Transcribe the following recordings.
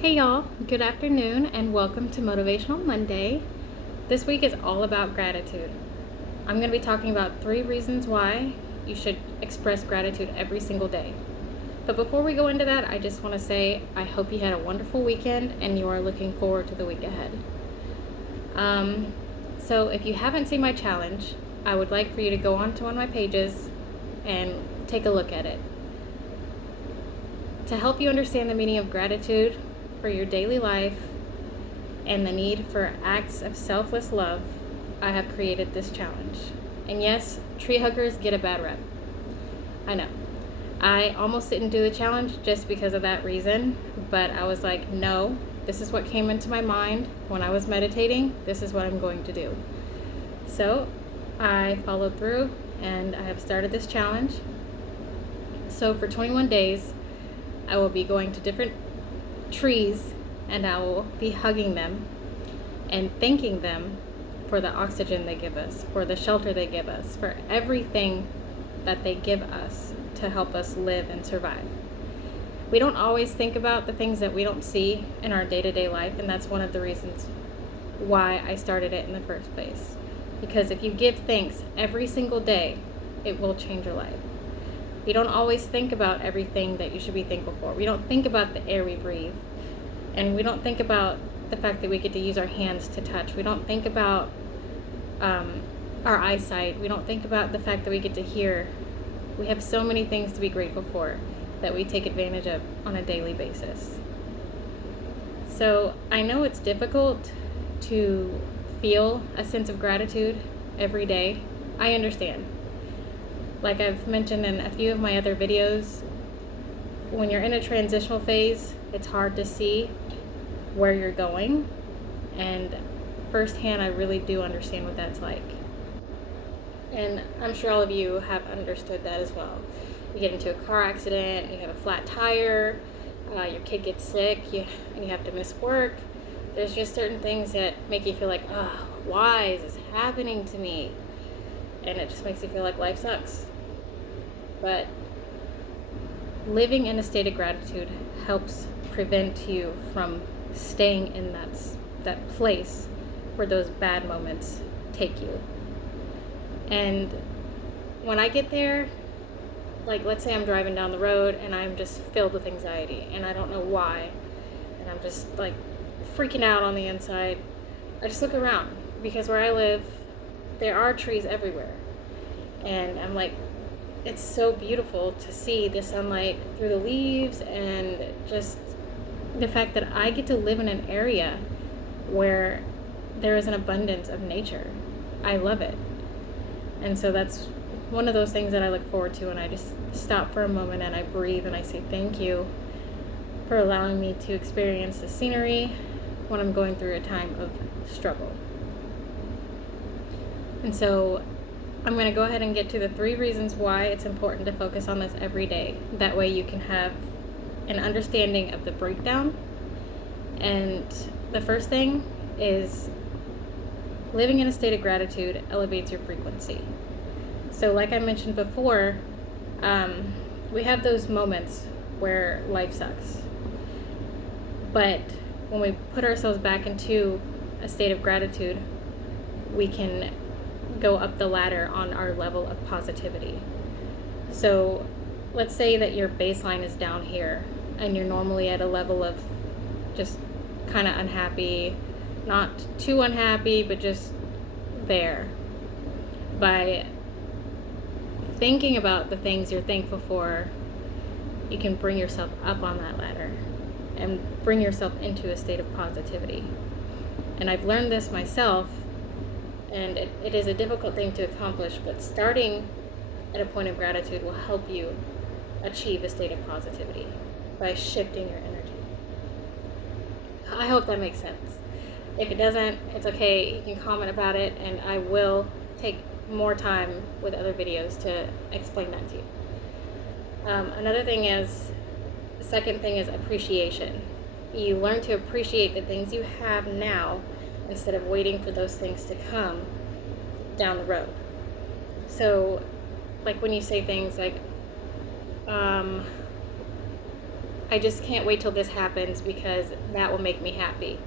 Hey y'all, good afternoon and welcome to Motivational Monday. This week is all about gratitude. I'm going to be talking about 3 reasons why you should express gratitude every single day. But before we go into that, I just want to say I hope you had a wonderful weekend and you are looking forward to the week ahead. So if you haven't seen my challenge, I would like for you to go onto one of my pages and take a look at it. To help you understand the meaning of gratitude for your daily life and the need for acts of selfless love, I have created this challenge. And yes, tree huggers get a bad rep. I know. I almost didn't do the challenge just because of that reason, but I was like, no, this is what came into my mind when I was meditating. This is what I'm going to do. So I followed through and I have started this challenge. So for 21 days, I will be going to different trees and I will be hugging them and thanking them for the oxygen they give us, for the shelter they give us, for everything that they give us to help us live and survive. We don't always think about the things that we don't see in our day-to-day life, and that's one of the reasons why I started it in the first place. Because if you give thanks every single day, it will change your life. We don't always think about everything that you should be thankful for. We don't think about the air we breathe. And we don't think about the fact that we get to use our hands to touch. We don't think about our eyesight. We don't think about the fact that we get to hear. We have so many things to be grateful for that we take advantage of on a daily basis. So I know it's difficult to feel a sense of gratitude every day. I understand. Like I've mentioned in a few of my other videos, when you're in a transitional phase, it's hard to see where you're going. And firsthand, I really do understand what that's like. And I'm sure all of you have understood that as well. You get into a car accident, you have a flat tire, your kid gets sick, and you have to miss work. There's just certain things that make you feel like, oh, why is this happening to me? And it just makes you feel like life sucks. But living in a state of gratitude helps prevent you from staying in that place where those bad moments take you. And when I get there, like let's say I'm driving down the road and I'm just filled with anxiety and I don't know why, and I'm just like freaking out on the inside, I just look around, because where I live there are trees everywhere, and I'm like, it's so beautiful to see the sunlight through the leaves, and just the fact that I get to live in an area where there is an abundance of nature. I love it. And so that's one of those things that I look forward to, and I just stop for a moment and I breathe and I say thank you for allowing me to experience the scenery when I'm going through a time of struggle. And so I'm going to go ahead and get to the 3 reasons why it's important to focus on this every day. That way you can have an understanding of the breakdown. And the first thing is living in a state of gratitude elevates your frequency. So like I mentioned before, we have those moments where life sucks. But when we put ourselves back into a state of gratitude, we can go up the ladder on our level of positivity. So let's say that your baseline is down here and you're normally at a level of just kind of unhappy, not too unhappy, but just there. By thinking about the things you're thankful for, you can bring yourself up on that ladder and bring yourself into a state of positivity. And I've learned this myself, and it is a difficult thing to accomplish, but starting at a point of gratitude will help you achieve a state of positivity by shifting your energy. I hope that makes sense. If it doesn't, it's okay. You can comment about it, and I will take more time with other videos to explain that to you. The second thing is appreciation. You learn to appreciate the things you have now instead of waiting for those things to come down the road. So, like when you say things like, I just can't wait till this happens because that will make me happy.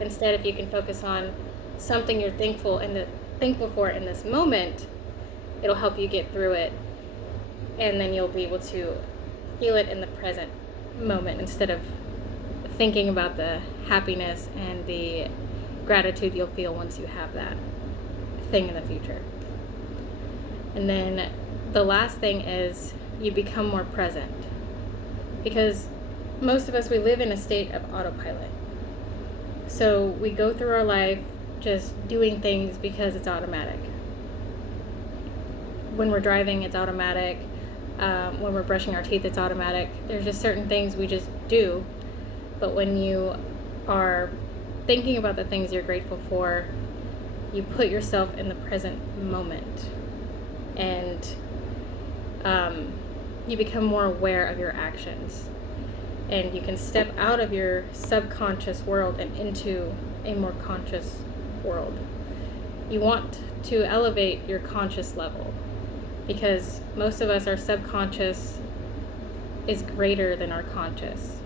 Instead, if you can focus on something you're thankful for in this moment, it'll help you get through it, and then you'll be able to feel it in the present moment instead of thinking about the happiness and the gratitude you'll feel once you have that thing in the future. And then the last thing is you become more present, because most of us, we live in a state of autopilot. So we go through our life just doing things because it's automatic. When we're driving, it's automatic. When we're brushing our teeth, it's automatic. There's just certain things we just do. But when you are thinking about the things you're grateful for, you put yourself in the present moment, and you become more aware of your actions, and you can step out of your subconscious world and into a more conscious world. You want to elevate your conscious level, because most of us, our subconscious is greater than our conscious,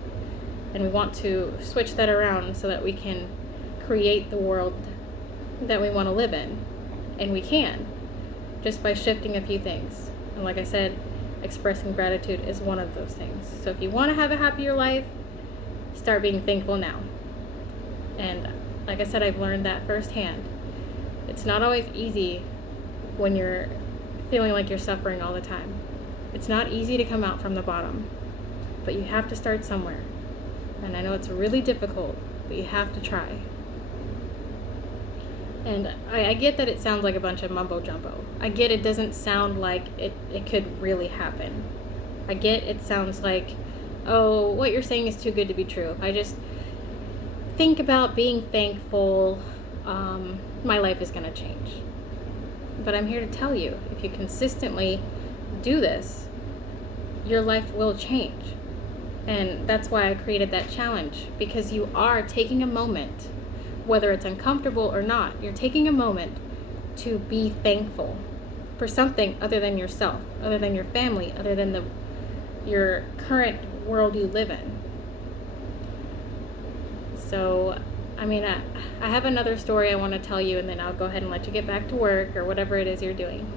and we want to switch that around so that we can create the world that we want to live in. And we can, just by shifting a few things. And like I said, expressing gratitude is one of those things. So if you want to have a happier life, start being thankful now. And like I said, I've learned that firsthand. It's not always easy when you're feeling like you're suffering all the time. It's not easy to come out from the bottom, but you have to start somewhere. And I know it's really difficult, but you have to try. And I get that it sounds like a bunch of mumbo jumbo. I get it doesn't sound like it could really happen. I get it sounds like, oh, what you're saying is too good to be true. If I just think about being thankful, my life is going to change. But I'm here to tell you, if you consistently do this, your life will change. And that's why I created that challenge, because you are taking a moment, whether it's uncomfortable or not, you're taking a moment to be thankful for something other than yourself, other than your family, other than your current world you live in. So, I mean, I have another story I want to tell you, and then I'll go ahead and let you get back to work or whatever it is you're doing.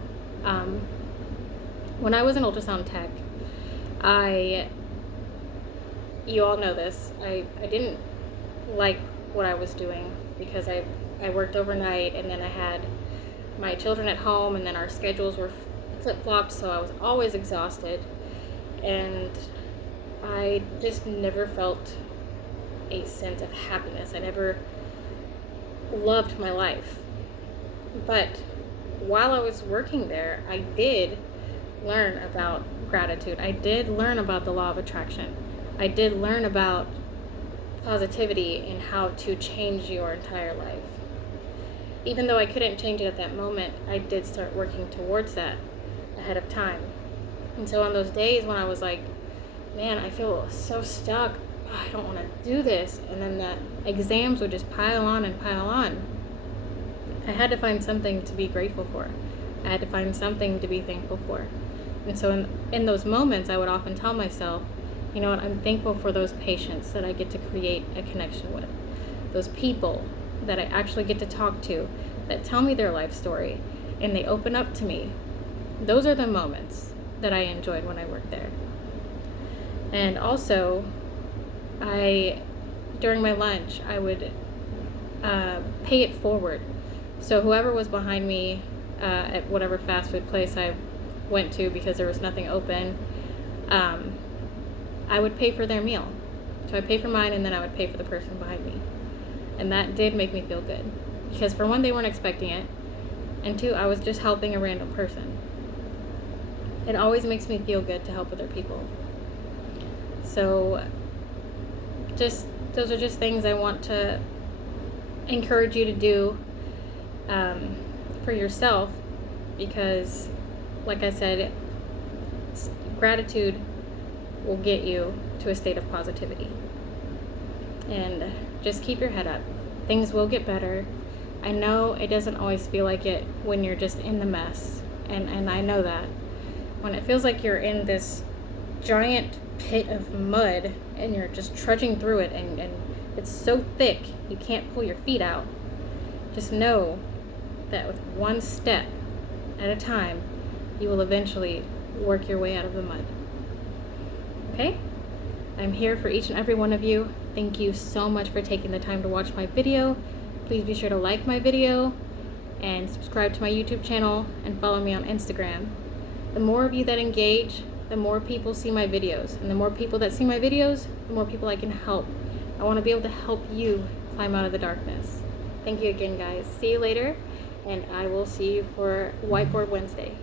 When I was an ultrasound tech, you all know this, I didn't like what I was doing, because I worked overnight, and then I had my children at home, and then our schedules were flip-flopped, so I was always exhausted, and I just never felt a sense of happiness. I never loved my life. But while I was working there, I did learn about gratitude. I did learn about the law of attraction. I did learn about positivity and how to change your entire life. Even though I couldn't change it at that moment, I did start working towards that ahead of time. And so on those days when I was like, man, I feel so stuck, I don't want to do this, and then the exams would just pile on and pile on, I had to find something to be grateful for. I had to find something to be thankful for. And so in those moments, I would often tell myself, you know what, I'm thankful for those patients that I get to create a connection with, those people that I actually get to talk to, that tell me their life story, and they open up to me. Those are the moments that I enjoyed when I worked there. And also, during my lunch, I would pay it forward. So whoever was behind me at whatever fast food place I went to, because there was nothing open, I would pay for their meal. So I'd pay for mine, and then I would pay for the person behind me. And that did make me feel good, because for one, they weren't expecting it, and two, I was just helping a random person. It always makes me feel good to help other people. So those are just things I want to encourage you to do for yourself, because like I said, gratitude will get you to a state of positivity. And just keep your head up. Things will get better. I know it doesn't always feel like it when you're just in the mess, and I know that. When it feels like you're in this giant pit of mud and you're just trudging through it, and it's so thick you can't pull your feet out, just know that with one step at a time, you will eventually work your way out of the mud. Okay? I'm here for each and every one of you. Thank you so much for taking the time to watch my video. Please be sure to like my video and subscribe to my YouTube channel and follow me on Instagram. The more of you that engage, the more people see my videos. And the more people that see my videos, the more people I can help. I want to be able to help you climb out of the darkness. Thank you again, guys. See you later, and I will see you for Whiteboard Wednesday.